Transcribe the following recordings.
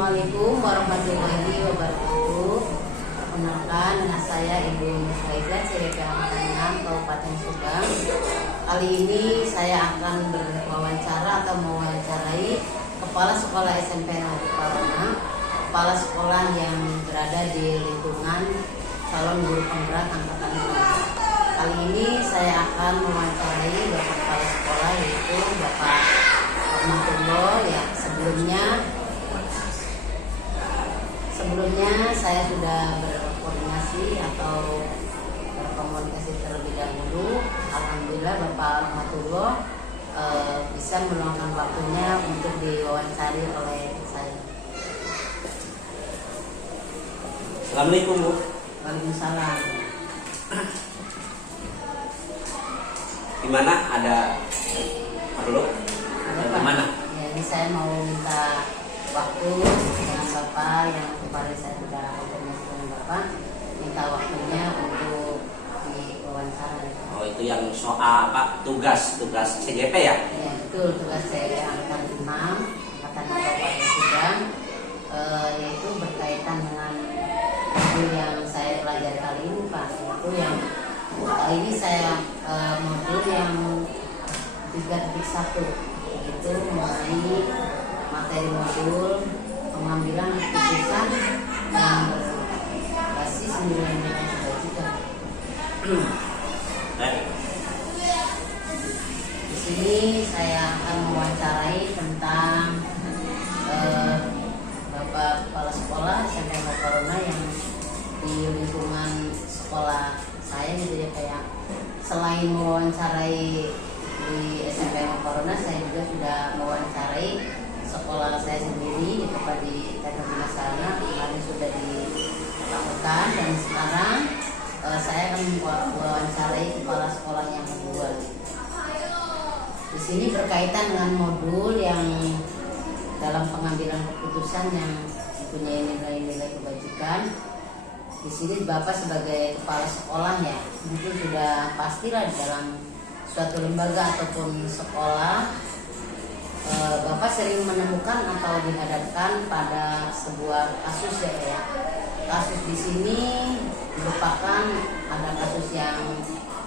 Assalamualaikum warahmatullahi wabarakatuh. Perkenalkan, nama saya Ibu Nurfaidah, CWP Angkatan 6 Kabupaten Subang. Kali ini saya akan berwawancara atau mewawancarai Kepala Sekolah SMP Negeri Parona, kepala sekolah yang berada di lingkungan calon guru penggerak Angkatan 6. Kali ini saya akan mewawancarai Bapak Kepala Sekolah, yaitu Bapak Rahmatullah. Ya, sebelumnya saya sudah berkoordinasi atau berkomunikasi terlebih dahulu. Alhamdulillah Bapak Rahmatullah bisa meluangkan waktunya untuk diwawancari oleh saya. Assalamualaikum, Bu. Waalaikumsalam. Gimana? Ada apa dulu? Ada Pak? Gimana? Ya, ini saya mau minta waktu dengan Bapak yang kemarin saya sudah koordinasi dengan Bapak, minta waktunya untuk diwawancara. Oh, itu yang soal apa? Tugas CGP ya? Ya, betul, tugas saya Angkatan 6 Angkatan Kabupaten Subang, yaitu berkaitan dengan modul yang saya pelajari kali ini, Pak. Itu yang kali ini saya modul yang 3.1, yaitu mengenai materi modul pengambilan keputusan yang berbasis nilai-nilai kebajikan. Di sini saya akan mewawancarai tentang Bapak Kepala Sekolah SMP Parona yang di lingkungan sekolah saya gitu ya, kayak selain mewawancarai di SMP Parona, saya juga sudah mewawancarai sekolah saya sendiri di tempat di Teknik Sana, kemarin sudah dilakukan, dan sekarang saya akan mewawancarai kepala sekolah yang kedua. Di sini berkaitan dengan modul yang dalam pengambilan keputusan yang mempunyai nilai-nilai kebajikan. Di sini Bapak sebagai kepala sekolah ya, mungkin sudah pastilah di dalam suatu lembaga ataupun sekolah, Bapak sering menemukan atau dihadapkan pada sebuah kasus ya. Kasus di sini merupakan ada kasus yang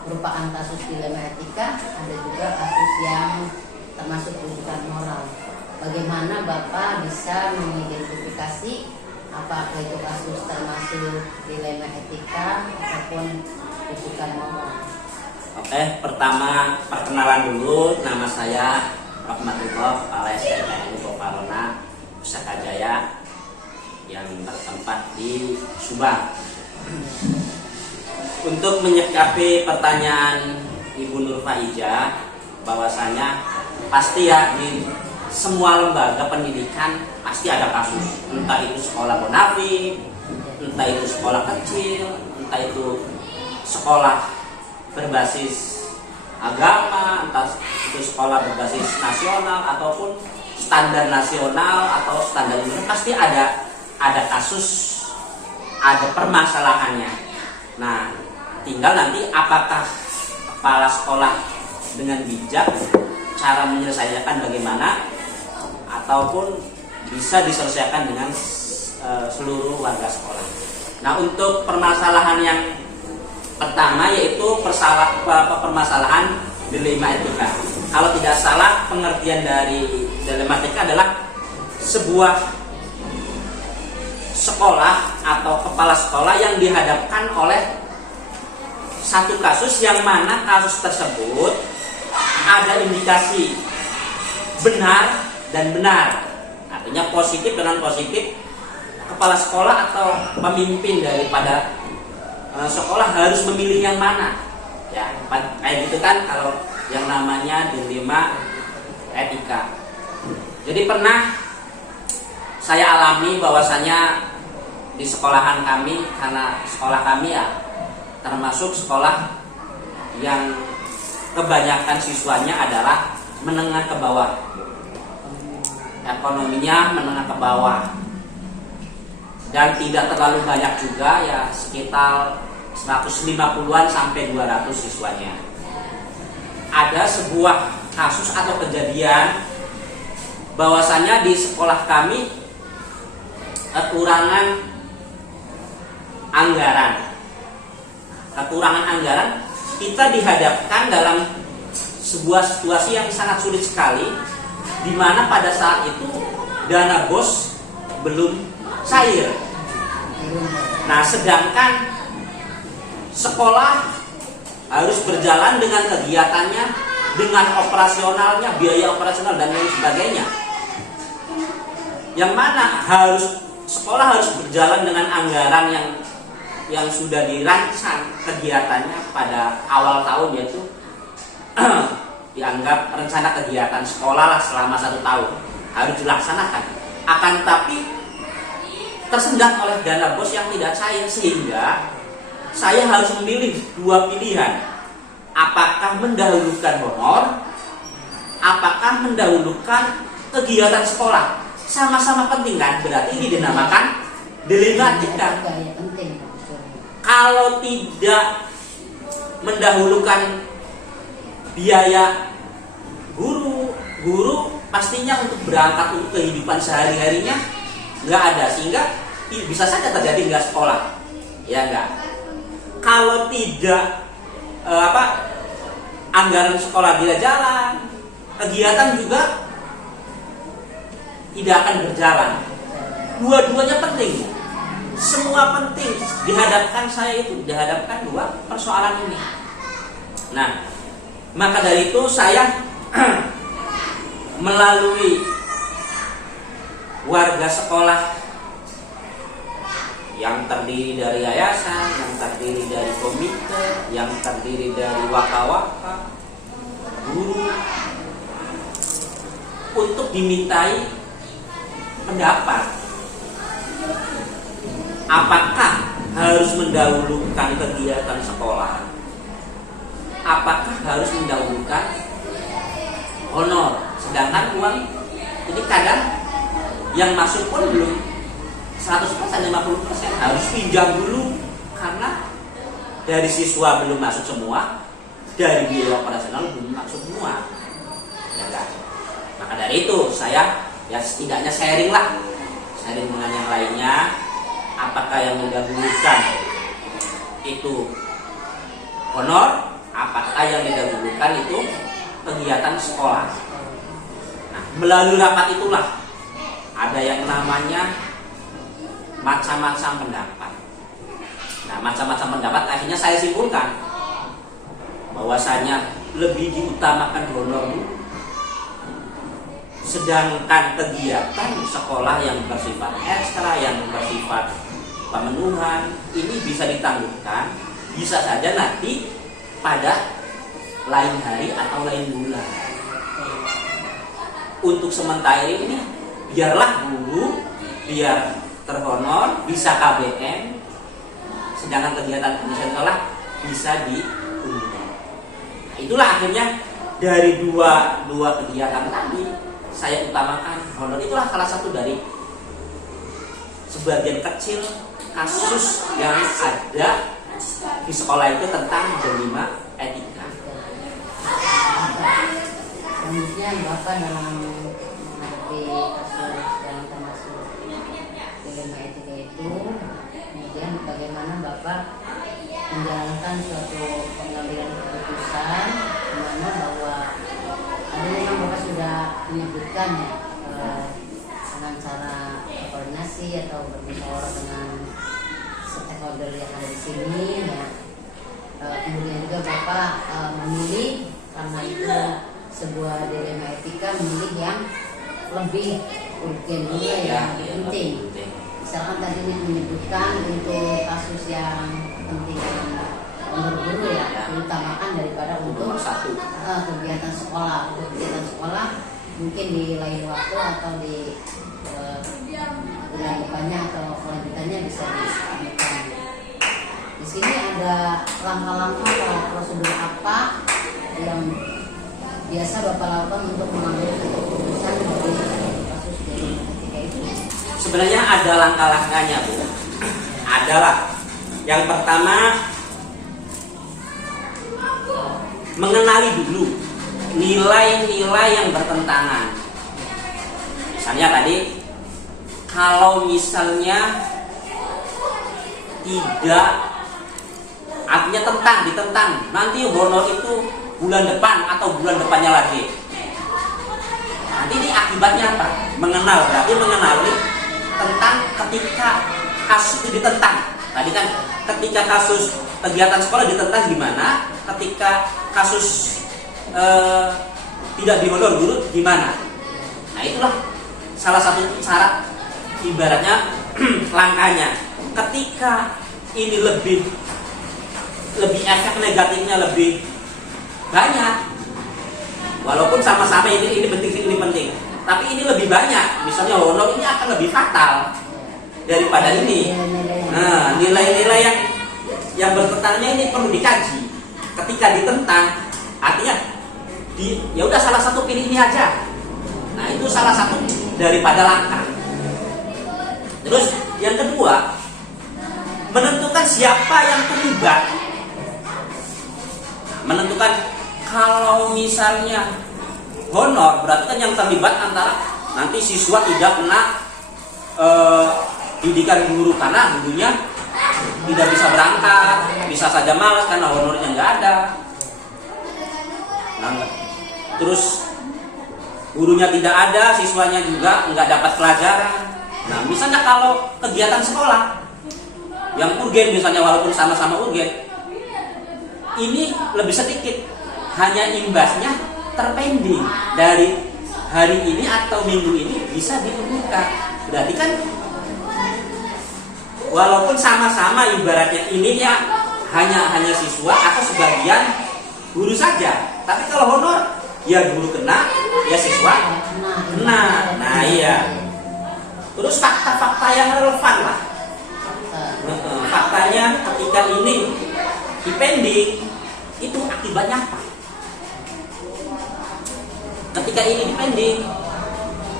merupakan kasus dilema etika, ada juga kasus yang termasuk rujukan moral. Bagaimana Bapak bisa mengidentifikasi apakah itu kasus termasuk dilema etika ataupun rujukan moral? Oke, pertama perkenalan dulu. Nama saya Rahmatullah, Kepala SMP Negeri Parona, Pusaka Jaya, yang bertempat di Subang. Untuk menyikapi pertanyaan Ibu Nurfaidah, bahwasanya pasti ya di semua lembaga pendidikan pasti ada kasus, entah itu sekolah bonafit, entah itu sekolah kecil, entah itu sekolah berbasis agama, entah itu sekolah berbasis nasional ataupun standar nasional atau standar Indonesia, pasti ada kasus, ada permasalahannya. Nah, tinggal nanti apakah kepala sekolah dengan bijak cara menyelesaikan bagaimana, ataupun bisa diselesaikan dengan seluruh warga sekolah. Nah, untuk permasalahan yang pertama yaitu permasalahan dilema etika. Kalau tidak salah, pengertian dari dilema etika adalah sebuah sekolah atau kepala sekolah yang dihadapkan oleh satu kasus yang mana kasus tersebut ada indikasi benar dan benar, artinya positif dengan positif. Kepala sekolah atau pemimpin daripada sekolah harus memilih yang mana ya, kayak gitu kan kalau yang namanya dilema etika. Jadi pernah saya alami bahwasanya di sekolahan kami, karena sekolah kami ya termasuk sekolah yang kebanyakan siswanya adalah menengah ke bawah, ekonominya menengah ke bawah, dan tidak terlalu banyak juga ya, sekitar 150-an sampai 200 siswanya. Ada sebuah kasus atau kejadian bahwasanya di sekolah kami kekurangan anggaran. Kekurangan anggaran, kita dihadapkan dalam sebuah situasi yang sangat sulit sekali, di mana pada saat itu dana BOS belum cair. Nah, sedangkan sekolah harus berjalan dengan kegiatannya, dengan operasionalnya, biaya operasional dan lain sebagainya. Yang mana sekolah harus berjalan dengan anggaran yang sudah dirancang kegiatannya pada awal tahun, yaitu dianggap rencana kegiatan sekolah lah selama 1 tahun harus dilaksanakan. Akan tapi tersendat oleh dana BOS yang tidak cair, sehingga saya harus memilih 2 pilihan. Apakah mendahulukan honor, apakah mendahulukan kegiatan sekolah. Sama-sama penting kan, berarti ini dinamakan dilematika. Kalau tidak mendahulukan biaya guru pastinya untuk berangkat untuk kehidupan sehari-harinya nggak ada, sehingga bisa saja terjadi nggak sekolah, ya nggak. Kalau tidak anggaran sekolah tidak jalan, kegiatan juga tidak akan berjalan. Dua-duanya penting. Semua penting. Dihadapkan 2 persoalan ini. Nah, maka dari itu saya melalui warga sekolah yang terdiri dari yayasan, yang terdiri dari komite, yang terdiri dari waka-waka, guru, untuk dimintai pendapat. Apakah harus mendahulukan kegiatan sekolah? Apakah harus mendahulukan honor? Sedangkan uang ini kadang yang masuk pun belum 100%, 50%, harus pinjam dulu karena dari siswa belum masuk semua, dari biaya operasional belum masuk semua, ya kan? Maka dari itu saya ya setidaknya sharing dengan yang lainnya. Apakah yang mendahulukan itu honor, apakah yang didahulukan itu kegiatan sekolah. Nah, melalui rapat itulah ada yang namanya macam-macam pendapat. Nah, macam-macam pendapat akhirnya saya simpulkan bahwasanya lebih diutamakan honor dulu, sedangkan kegiatan sekolah yang bersifat ekstra, yang bersifat pemenuhan ini bisa ditangguhkan, bisa saja nanti pada lain hari atau lain bulan. Untuk sementara ini biarlah guru biar terhonor, bisa KBM, sedangkan kegiatan sekolah bisa diundur. Itulah akhirnya dari dua kegiatan tadi saya utamakan honor. Itulah salah satu dari sebagian kecil kasus yang ada di sekolah itu tentang dilema etika. Selanjutnya Bapak dalam menghadapi kasus yang termasuk dilema etika itu, kemudian bagaimana Bapak menjalankan suatu pengambilan keputusan di mana bahwa ada memang Bapak sudah menyebutkan ya dengan cara koordinasi atau bermusyawarah dengan stakeholder yang ada di sini ya. Kemudian juga Bapak memilih karena itu sebuah dilema etika, memilih yang lebih urgen dulu yang penting. Misalkan tadi menyebutkan untuk kasus yang penting menurut guru ya, diutamakan daripada untuk kegiatan sekolah. Untuk kegiatan sekolah mungkin di lain waktu atau di bulan depannya atau kelanjutannya bisa disampaikan. Di sini ada langkah-langkah atau prosedur apa yang biasa Bapak lakukan untuk mengambil keputusan dari kasus dilema etika itu? Sebenarnya ada langkah-langkahnya, Bu. Adalah yang pertama, mengenali dulu nilai-nilai yang bertentangan. Misalnya tadi kalau misalnya tidak, artinya ditentang, nanti honor itu bulan depan atau bulan depannya lagi. Nanti ini akibatnya apa? Berarti mengenali tentang ketika kasus itu ditentang. Tadi kan ketika kasus kegiatan sekolah ditentang gimana, ketika kasus tidak dihonor guru gimana. Nah itulah salah satu cara, ibaratnya langkahnya. Ketika ini lebih efek negatifnya lebih banyak, walaupun sama-sama ini penting, tapi ini lebih banyak. Misalnya honor ini akan lebih fatal daripada ini. Nah, nilai-nilai yang bertentangannya ini perlu dikaji. Ketika ditentang, artinya ya udah salah satu pilih ini aja. Nah, itu salah satu daripada langkah. Terus yang kedua, menentukan siapa yang terlibat. Menentukan kalau misalnya honor, berarti kan yang terlibat antara nanti siswa tidak kena didikan guru karena gurunya tidak bisa berangkat, bisa saja malas karena honornya nggak ada. Nah, terus gurunya tidak ada, siswanya juga nggak dapat pelajaran. Nah, misalnya kalau kegiatan sekolah yang urgen, misalnya walaupun sama-sama urgen, ini lebih sedikit, hanya imbasnya terpending dari hari ini atau minggu ini bisa diunggulkan. Berarti kan walaupun sama-sama ibaratnya ini ya hanya siswa atau sebagian guru saja, tapi kalau honor ya guru kena, ya siswa kena. Nah iya. Terus fakta-fakta yang relevan lah. Faktanya ketika ini dipending, itu akibatnya apa? Ketika ini dipending,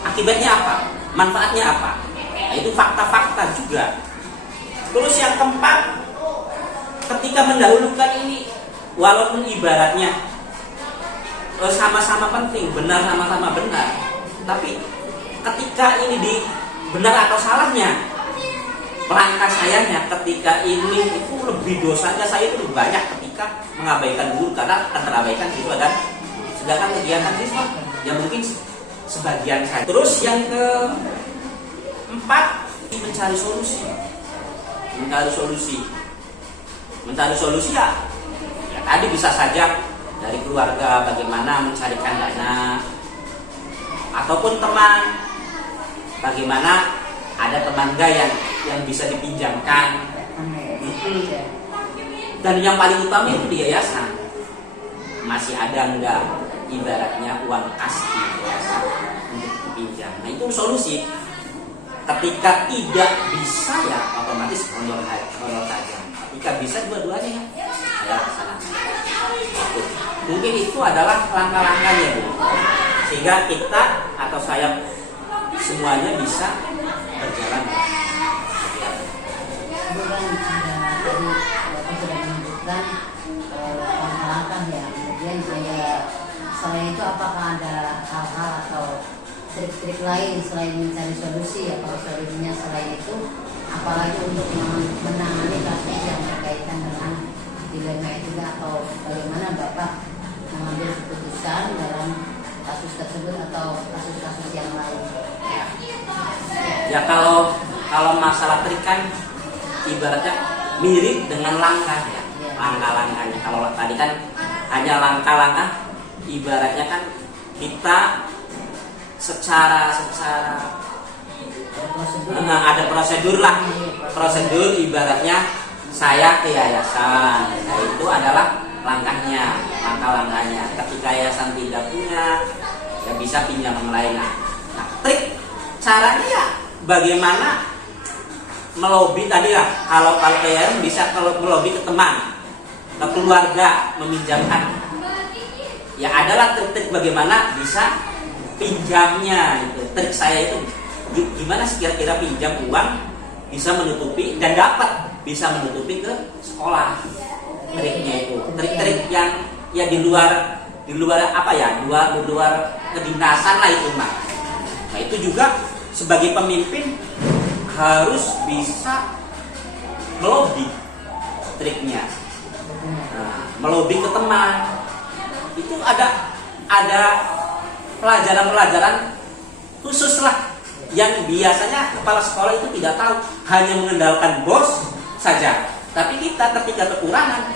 akibatnya apa? Manfaatnya apa? Nah, itu fakta-fakta juga. Terus yang keempat, ketika mendahulukan ini, walaupun ibaratnya sama-sama penting, benar sama-sama benar, tapi ketika ini di benar atau salahnya, pelangkah sayanya ketika ini itu lebih dosanya saya itu lebih banyak ketika mengabaikan guru karena akan terabaikan siswa, dan sedangkan kegiatan siswa ya mungkin sebagian saja. Terus yang keempat, mencari solusi ya tadi bisa saja dari keluarga bagaimana mencarikan dana, ataupun teman bagaimana ada teman gaya yang bisa dipinjamkan. Dan yang paling utama itu di yayasan masih ada enggak ibaratnya uang kas di yayasan untuk dipinjam. Nah itu solusi. Ketika tidak bisa ya otomatis honor saja. Ketika bisa dua-duanya ya laksanakan. Mungkin itu adalah langkah-langkahnya, Bu. Sehingga kita atau saya semuanya bisa berjalan. Bukan tadi Bapak sudah menyebutkan langkah-langkah ya. Kemudian selain itu apakah ada hal-hal atau trik-trik lain selain mencari solusi, ya kalau solusinya selain itu apalagi untuk menangani kasus yang berkaitan dengan dilema itu, atau bagaimana Bapak mengambil keputusan dalam kasus tersebut atau kasus-kasus yang lain? Ya kalau masalah trik kan ibaratnya mirip dengan langkah ya, langkah-langkahnya. Kalau tadi kan hanya langkah-langkah, ibaratnya kan kita secara ada prosedur lah, prosedur ibaratnya saya ke yayasan, nah itu adalah langkah-langkahnya. Ketika yayasan tidak punya, ya bisa pinjam yang lain. Nah, trik caranya ya bagaimana melobi tadi lah. Kalau ke yayasan bisa kalau melobi ke teman, ke keluarga meminjamkan. Ya adalah trik-trik bagaimana bisa pinjamnya itu. Trik saya itu gimana sih kira-kira pinjam uang bisa menutupi dan dapat bisa menutupi ke sekolah. Triknya itu trik-trik yang ya di luar apa ya, di luar kedinasan lah itu mah. Nah itu juga sebagai pemimpin harus bisa melobi triknya. Nah, melobi ke teman itu ada pelajaran-pelajaran khusus lah yang biasanya kepala sekolah itu tidak tahu, hanya mengandalkan bos saja. Tapi kita ketika kekurangan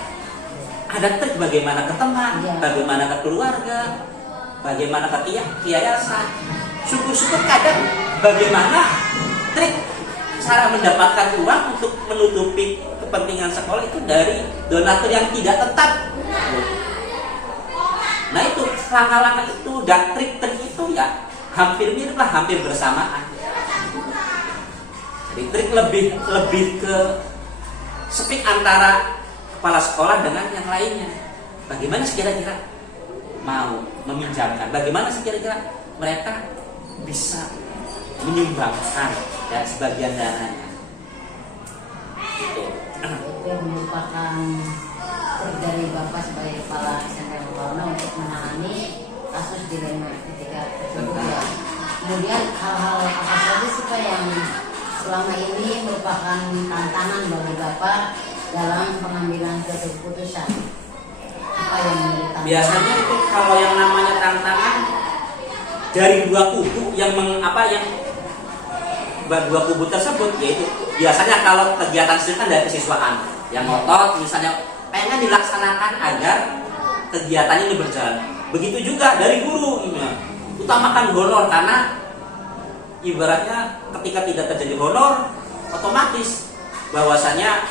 ada trik bagaimana ke teman, bagaimana ke keluarga, bagaimana ke yayasan. Syukur-syukur kadang bagaimana trik cara mendapatkan uang untuk menutupi kepentingan sekolah itu dari donatur yang tidak tetap. Nah itu langkah-langkah itu dan trik-trik itu ya hampir mirip lah, hampir bersamaan. Jadi trik lebih ke speak antara kepala sekolah dengan yang lainnya. Bagaimana kira-kira mau meminjamkan? Bagaimana kira-kira mereka bisa menyumbangkan ya sebagian dananya? Gitu. Itu merupakan trik dari Bapak sebagai kepala SMP Corona untuk menangani kasus dilema ketika tersebut ya. Kemudian hal-hal apa saja sih Pak yang selama ini merupakan tantangan bagi Bapak dalam pengambilan suatu keputusan? Apa yang menjadi tantangan? Biasanya itu kalau yang namanya tantangan dari dua kubu yang dua kubu tersebut, yaitu biasanya kalau kegiatan sendiri kan dari kesiswaan yang ngotot misalnya pengen dilaksanakan agar kegiatan ini berjalan. Begitu juga dari guru, utamakan honor karena ibaratnya ketika tidak terjadi honor otomatis bahwasanya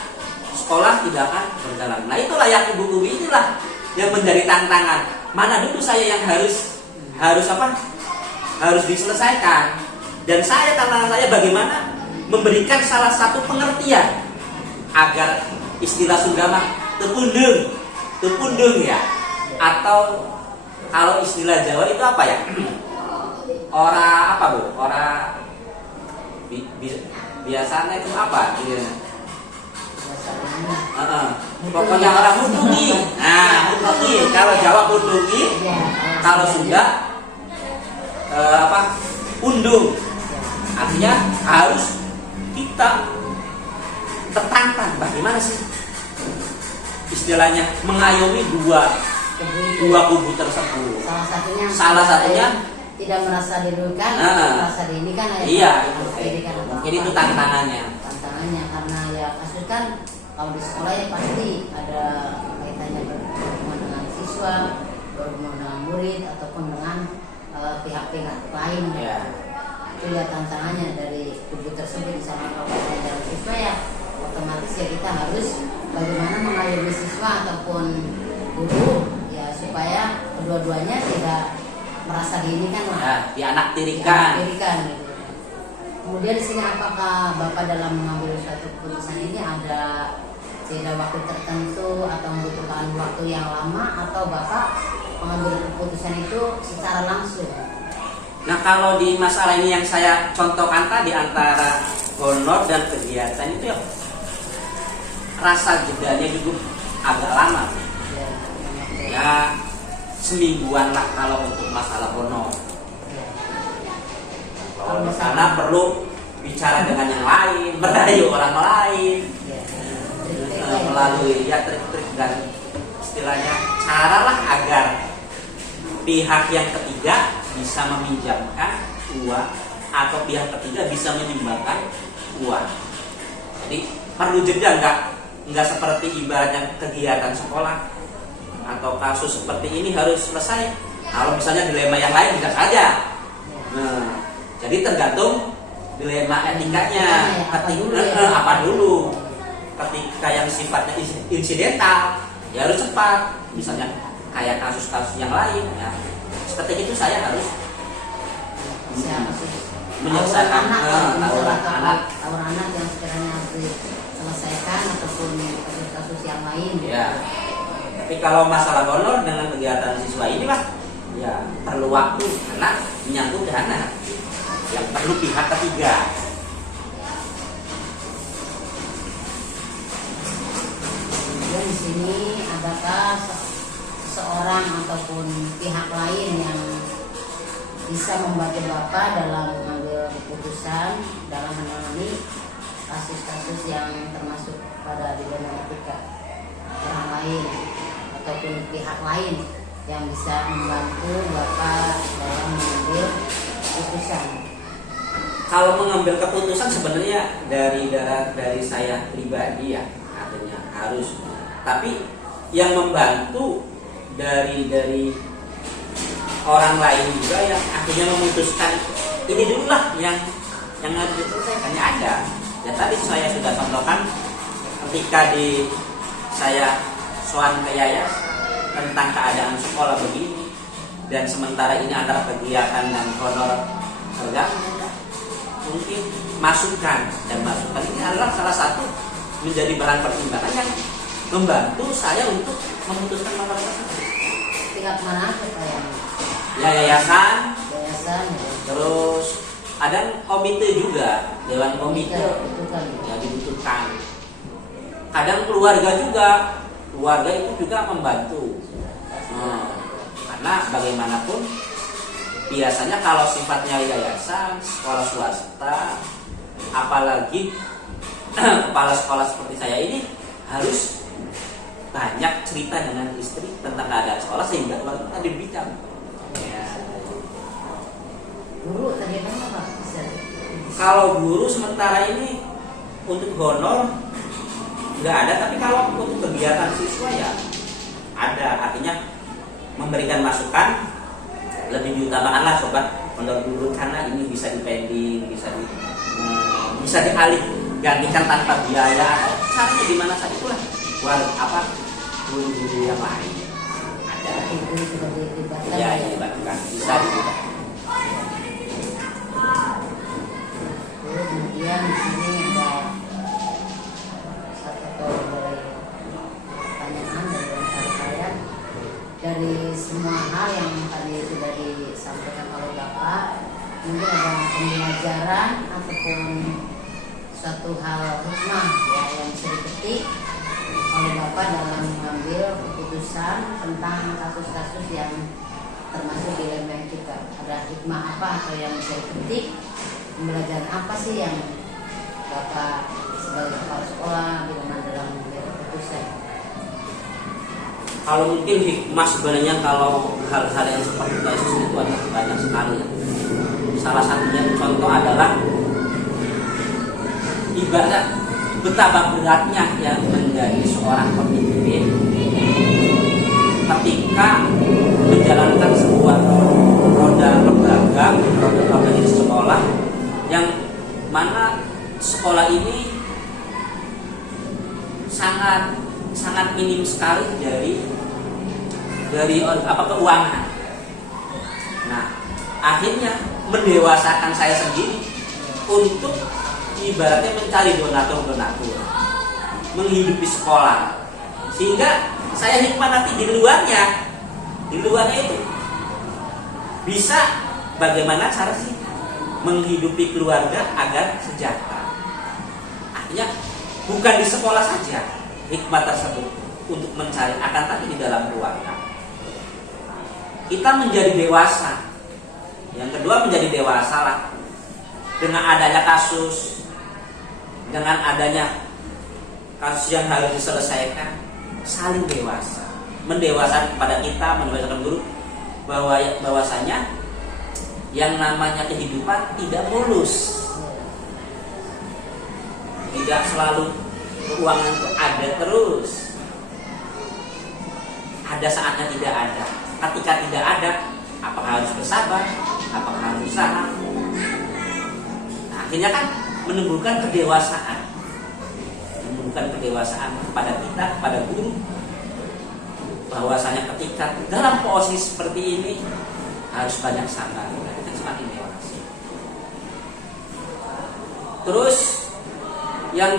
sekolah tidak akan berjalan. Nah itulah yang kubu-kubu inilah yang menjadi tantangan. Mana dulu saya yang harus diselesaikan. Dan tantangan saya bagaimana memberikan salah satu pengertian agar istilah Sunda mah tepundung ya. Atau kalau istilah Jawa itu apa ya? Biasanya itu apa? Pokoknya orang mundungi. Nah, mundungi. Kalau Jawa mundungi, kalau Sunda undung. Artinya harus kita tertantang. Bagaimana sih istilahnya mengayomi dua kubu tersebut? Salah satunya tidak merasa dirugikan, merasa diinikan. Iya, jadi itu tantangannya. Tantangannya karena ya kasus kan kalau di sekolah ya pasti ada kaitannya berhubungan dengan siswa, berhubungan dengan murid ataupun dengan pihak-pihak lain. Ya. Itu ya tantangannya dari kubu tersebut. Sama kalau dari siswa ya otomatis ya kita harus bagaimana mengayomi siswa ataupun guru ya supaya kedua-duanya tidak merasa diinikan lah. Ya, dianaktirikan. Gitu. Kemudian di sini apakah Bapak dalam mengambil suatu keputusan ini ada jeda waktu tertentu atau membutuhkan waktu yang lama atau Bapak mengambil keputusan itu secara langsung? Nah kalau di masalah ini yang saya contohkan tadi antara honor dan kegiatan itu ya rasa jedanya juga agak lama. Ya semingguan lah kalau untuk masalah honor. Karena perlu bicara dengan yang lain, merayu orang lain, melalui ya trik-trik dan istilahnya cara lah agar pihak yang ketiga bisa meminjamkan uang atau pihak ketiga bisa menyumbangkan uang. Jadi perlu jeda, nggak seperti ibaratnya kegiatan sekolah atau kasus seperti ini harus selesai. Kalau misalnya dilema yang lain bisa saja. Nah, jadi tergantung dilema etikanya. Apa dulu? Ketika yang sifatnya insidental, ya harus cepat. Misalnya kayak kasus-kasus yang lain, ya. Seperti itu saya harus menyelesaikan tawuran anak yang sekiranya harus diselesaikan ataupun kasus-kasus yang lain. Ya. Tapi kalau masalah honor dengan kegiatan siswa ini lah, ya perlu waktu karena menyangkut dana yang perlu pihak ketiga. Kemudian di sini adakah seseorang ataupun pihak lain yang bisa membantu Bapak dalam mengambil keputusan dalam menangani kasus-kasus yang termasuk pada dilema etika orang lain ataupun pihak lain yang bisa membantu Bapak dalam mengambil keputusan. Kalau mengambil keputusan sebenarnya dari saya pribadi ya, artinya harus. Tapi yang membantu dari orang lain juga yang akhirnya memutuskan ini dulu lah yang harus diselesaikan ya ada. Ya tadi saya sudah contohkan ketika saya soal ke Yayas tentang keadaan sekolah begini dan sementara ini antara kegiatan dan honor terganggu, mungkin masukan ini adalah salah satu menjadi bahan pertimbangan yang membantu saya untuk memutuskan masalah tersebut. Pihak mana yang Ya yayasan, ya. terus ada komite juga, dewan komite ya dibutuhkan. Kadang keluarga itu juga membantu. Karena bagaimanapun biasanya kalau sifatnya yayasan, sekolah swasta, apalagi kepala sekolah seperti saya ini harus banyak cerita dengan istri tentang keadaan sekolah sehingga waktu tadi bincang. Ya. Guru tadi apa Pak? Kalau guru sementara ini untuk honor nggak ada, tapi kalau untuk kegiatan siswa ya ada, artinya memberikan masukan lebih diutamakan lah sobat honor guru karena ini bisa dipending, bisa dialih gantikan tanpa biaya atau caranya gimana saja itulah buat guru-guru yang lain ada Itu sudah dilibatkan ya dilibatkan bisa dilibatkan. Kemudian di sini ada satu pertanyaan dari wawancara saya, dari semua hal yang tadi sudah disampaikan oleh Bapak, mungkin ada pembelajaran ataupun suatu hal hikmah ya yang bisa dipetik oleh Bapak dalam mengambil keputusan tentang kasus-kasus yang termasuk dilema etika. Ada hikmah apa atau yang bisa dipetik, pembelajaran apa sih yang Bapak sebagai kepala sekolah gimana dalam mengambil keputusan? Kalau mungkin hikmah sebenarnya kalau hal-hal yang seperti itu ada banyak sekali ya. Salah satunya contoh adalah ibarat betapa beratnya ya menjadi seorang pemimpin ketika menjalankan sebuah roda di sekolah yang mana sekolah ini sangat minim sekali dari keuangan. Nah, akhirnya mendewasakan saya sendiri untuk ibaratnya mencari donatur menghidupi sekolah, sehingga saya nikmati di luarnya itu bisa bagaimana cara sih menghidupi keluarga agar sejahtera. Artinya bukan di sekolah saja hikmah tersebut untuk mencari, akan tapi di dalam keluarga kita menjadi dewasa. Yang kedua menjadi dewasa lah dengan adanya kasus yang harus diselesaikan, saling dewasa, mendewasakan kepada kita, mendewasakan guru bahwasanya yang namanya kehidupan tidak mulus, tidak selalu keuangan itu ada terus, ada saatnya tidak ada. Ketika tidak ada, apakah harus bersabar, apakah harus usaha. Nah, akhirnya kan menumbuhkan kedewasaan kepada kita, kepada guru, bahwasanya ketika dalam posisi seperti ini harus banyak sabar, kita semakin dewasa. Terus yang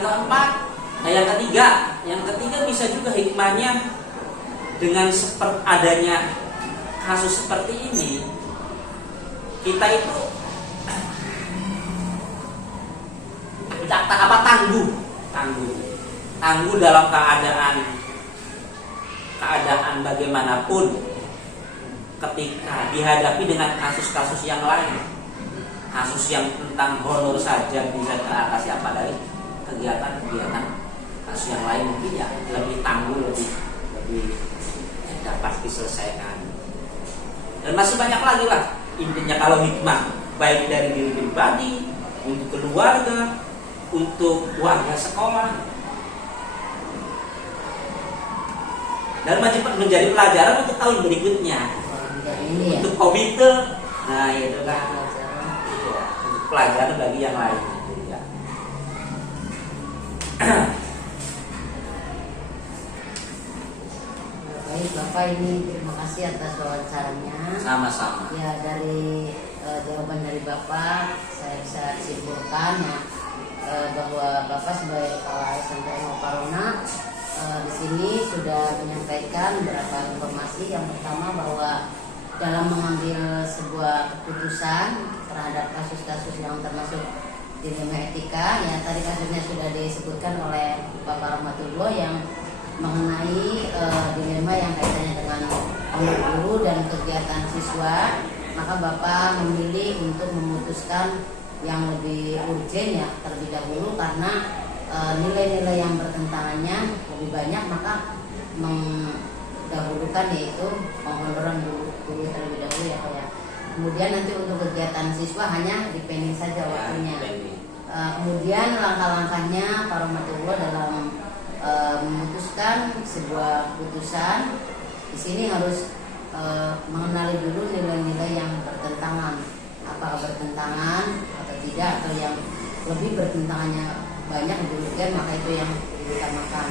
ketiga bisa juga hikmahnya dengan adanya kasus seperti ini, kita itu tangguh dalam keadaan bagaimanapun ketika dihadapi dengan kasus-kasus yang lain. kasus yang tentang honor saja bisa teratasi, apalagi kegiatan-kegiatan kasus yang lain mungkin ya lebih tangguh, lebih dapat diselesaikan. Dan masih banyak lagi lah. Intinya kalau hikmah baik dari diri pribadi, untuk keluarga, untuk warga sekolah, dan menjadi pelajaran untuk tahun berikutnya, untuk komite, nah itu kan untuk pelajaran bagi yang lain. Ya. Baik Bapak, ini terima kasih atas wawancaranya. Sama-sama. Ya, dari jawaban dari Bapak saya bisa simpulkan ya, bahwa Bapak sebagai kepala SMP Parona di sini sudah menyampaikan beberapa informasi. Yang pertama, bahwa dalam mengambil sebuah keputusan terhadap kasus-kasus yang termasuk dilema etika, ya tadi kasusnya sudah disebutkan oleh Bapak Rahmatullah yang mengenai dilema yang kaitannya dengan honor guru dan kegiatan siswa, maka Bapak memilih untuk memutuskan yang lebih urgen ya terlebih dahulu, karena nilai-nilai yang bertentangannya lebih banyak, maka mendahulukan yaitu penghonoran guru terlebih dahulu ya Pak ya. Kemudian nanti untuk kegiatan siswa hanya dipending saja waktunya. Kemudian langkah-langkahnya Pak Rahmatullah dalam memutuskan sebuah putusan di sini harus mengenali dulu nilai-nilai yang bertentangan, apakah bertentangan atau tidak, atau yang lebih bertentangannya banyak demikian, maka itu yang diutamakan.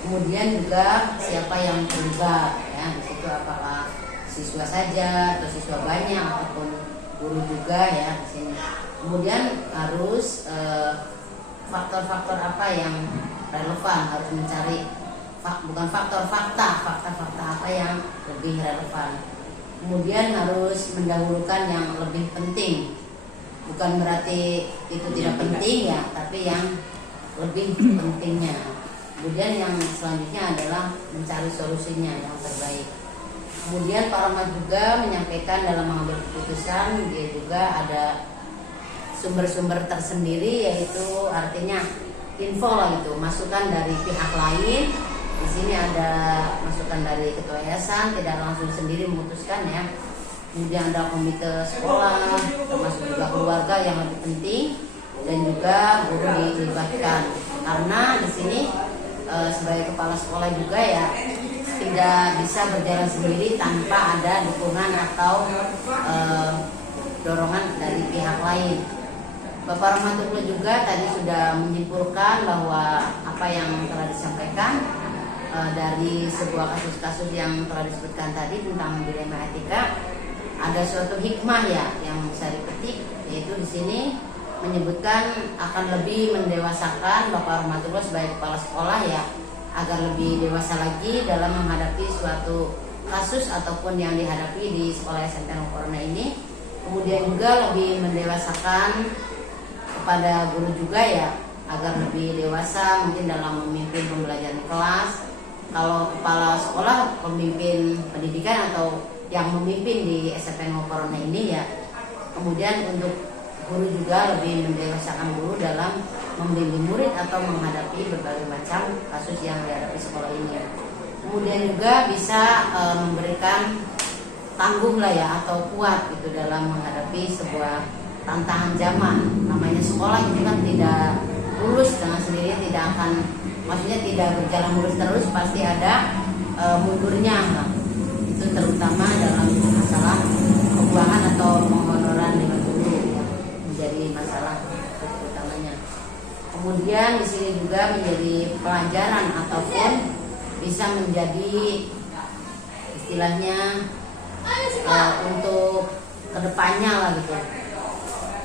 Kemudian juga siapa yang terlibat ya di situ, apakah siswa saja atau siswa banyak ataupun guru juga ya di sini. Kemudian harus faktor-faktor apa yang relevan, harus mencari bukan faktor fakta apa yang lebih relevan. Kemudian harus mendahulukan yang lebih penting, bukan berarti itu tidak penting ya, tapi yang lebih pentingnya. Kemudian yang selanjutnya adalah mencari solusinya yang terbaik. Kemudian Pak Rahmat juga menyampaikan dalam mengambil keputusan dia juga ada sumber-sumber tersendiri, yaitu artinya info lah gitu, masukan dari pihak lain. Di sini ada masukan dari ketua yayasan, tidak langsung sendiri memutuskan ya. Kemudian ada komite sekolah, termasuk juga keluarga yang lebih penting, dan juga guru dilibatkan. Karena di sini sebagai kepala sekolah juga ya tidak bisa berjalan sendiri tanpa ada dukungan atau dorongan dari pihak lain. Bapak Rahmatullah juga tadi sudah menyimpulkan bahwa apa yang telah disampaikan dari sebuah kasus-kasus yang telah disebutkan tadi tentang dilema etika, ada suatu hikmah ya yang bisa dipetik, yaitu di sini menyebutkan akan lebih mendewasakan Bapak Rahmatullah sebagai kepala sekolah ya, agar lebih dewasa lagi dalam menghadapi suatu kasus ataupun yang dihadapi di sekolah SMP Corona ini. Kemudian juga lebih mendewasakan kepada guru juga ya, agar lebih dewasa mungkin dalam memimpin pembelajaran kelas. Kalau kepala sekolah pemimpin pendidikan atau yang memimpin di SMP Corona ini ya, kemudian untuk guru juga lebih mendewasakan guru dalam membimbing murid atau menghadapi berbagai macam kasus yang dihadapi sekolah ini. Kemudian juga bisa memberikan tangguh lah ya, atau kuat gitu dalam menghadapi sebuah tantangan zaman. Namanya sekolah itu kan tidak lurus dengan sendirinya, tidak akan, maksudnya tidak berjalan lurus terus, pasti ada mundurnya lah. Itu terutama dalam masalah pembuangan atau penghonoran dengan guru ya, menjadi masalah utamanya. Kemudian di sini juga menjadi pelajaran ataupun bisa menjadi istilahnya untuk kedepannya lah gitu,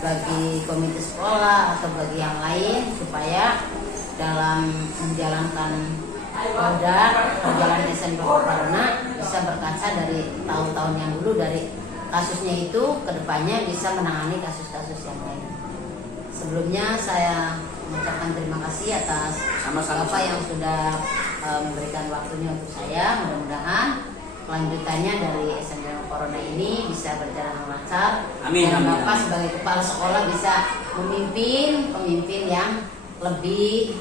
bagi komite sekolah atau bagi yang lain, supaya dalam menjalankan roda perjalanan SMP Corona bisa berkaca dari tahun-tahun yang dulu, dari kasusnya itu kedepannya bisa menangani kasus-kasus yang lain. Sebelumnya saya mengucapkan terima kasih atas Bapak yang sudah memberikan waktunya untuk saya. Mudah-mudahan kelanjutannya dari SMP Corona ini bisa berjalan lancar. Amin, Dan amin, Bapak amin. sebagai kepala sekolah bisa memimpin pemimpin yang lebih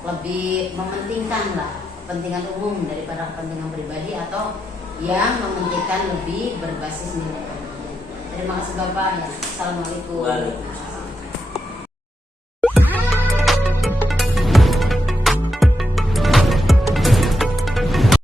lebih mementingkan lah kepentingan umum daripada kepentingan pribadi atau yang mementingkan lebih berbasis nilai. Terima kasih Bapak. Ya. Assalamualaikum. Waalaikumsalam.